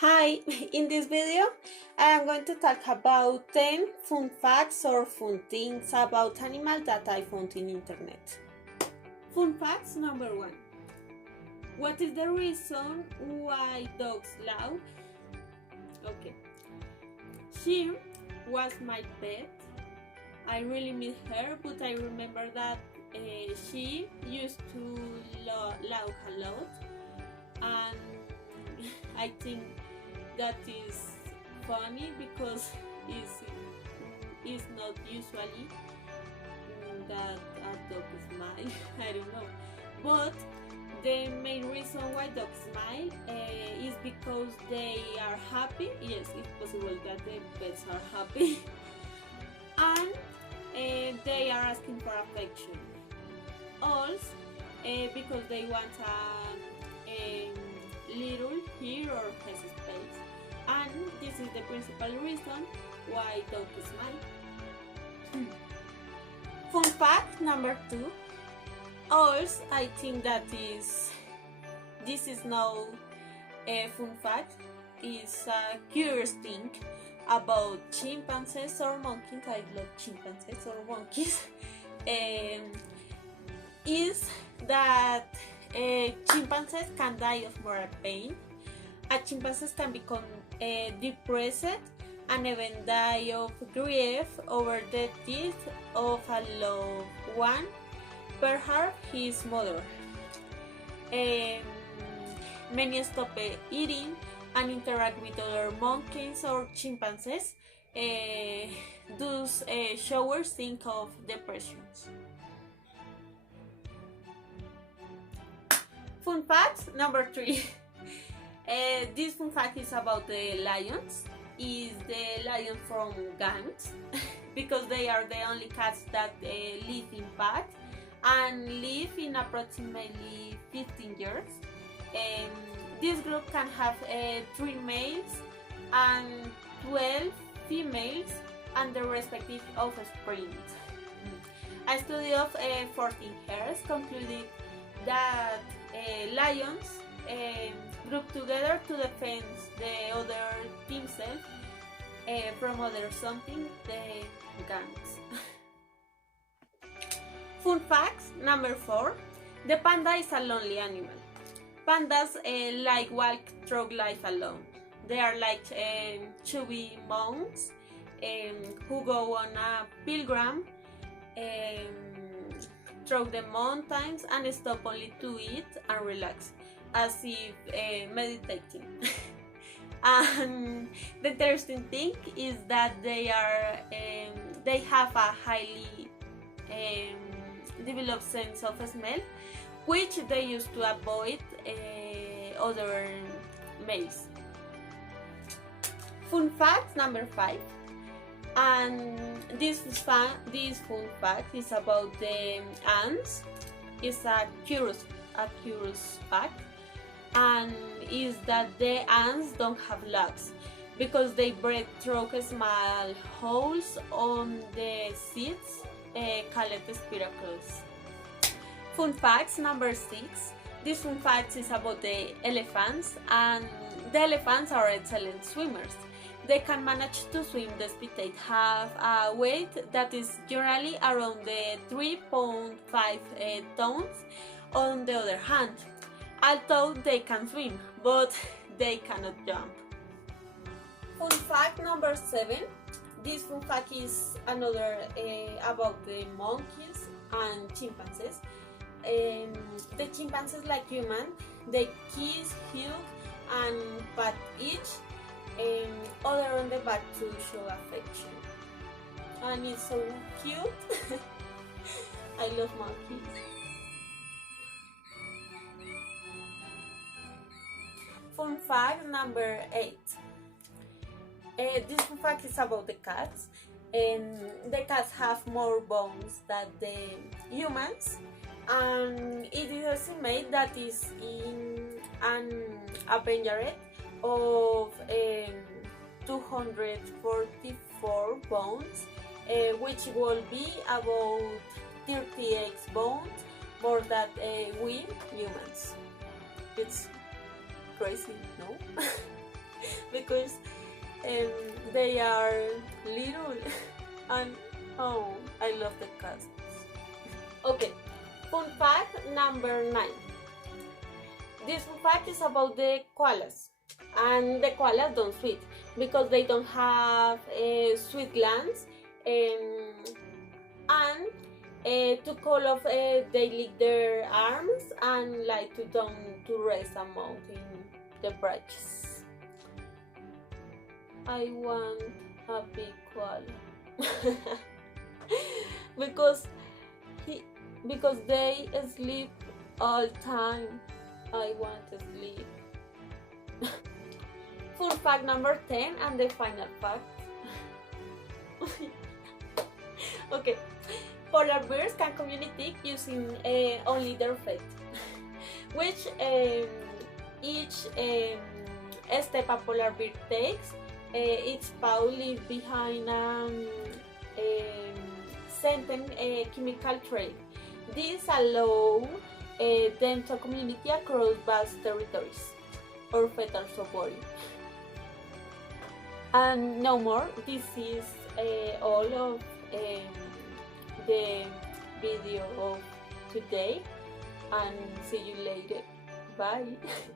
Hi, in this video I am going to talk about 10 fun facts or fun things about animals that I found in internet. Fun facts number 1. What is the reason why dogs love? Okay. She was my pet. I really miss her, but I remember that she used to laugh a lot, and I think that is funny because it's not usually that a dog smile. I don't know, but the main reason why dogs smile is because they are happy. Yes, it's possible that the pets are happy and they are asking for affection. Also, because they want a little here or has space, and this is the principal reason why dogs smile. Fun fact number 2. Also, I think that this is no fun fact. It's a curious thing about chimpanzees or monkeys. I love chimpanzees or monkeys. Is that chimpanzees can die of moral pain. Chimpanzees can become depressed and even die of grief over the death of a loved one, perhaps his mother. Many stop eating and interact with other monkeys or chimpanzees. Those show signs of depressions. Fun fact number 3. This fun fact is about the lions. Is the lion from gangs because they are the only cats that live in packs and live in approximately 15 years. This group can have 3 males and 12 females and the respective offspring. A study of 14 hairs concluded that lions group together to defend the other themselves from other something, the gangs. Fun facts number 4. The panda is a lonely animal. Pandas like walk through life alone. They are like chubby monks who go on a pilgrim through the mountains and stop only to eat and relax, as if meditating. And the interesting thing is that they have a highly developed sense of smell, which they use to avoid other males. Fun fact number 5. And this fun fact is about the ants. It's a curious fact, and is that the ants don't have lungs because they breathe through small holes on the seeds called spiracles. Fun facts number 6. This fun fact is about the elephants, and the elephants are excellent swimmers. They can manage to swim despite they have a weight that is generally around the 3.5 tons. On the other hand, although they can swim, but they cannot jump. Fun fact number 7. This fun fact is another about the monkeys and chimpanzees. The chimpanzees, like humans, they kiss, hug, and pat each other on the back to show affection, and it's so cute. I love monkeys. Fun fact number 8. This fun fact is about the cats. The cats have more bones than the humans, and it is estimated that is in an average of 244 bones, which will be about 38 bones more than we humans. It's crazy, no? they are little and oh, I love the cats. Okay, fun fact number 9. This fun fact is about the koalas, and the koalas don't sweat because they don't have sweat glands, and to cool off they lick their arms and like to rest among in the branches. I want a big koala because they sleep all time. I want to sleep. Fun fact number 10 and the final fact. Okay, polar bears can communicate using only their feet, which each step a polar bear takes, its paw leaves behind certain chemical trail. This allows them to communicate across vast territories or feathers of body. And no more, this is all of the video of today, and see you later. Bye.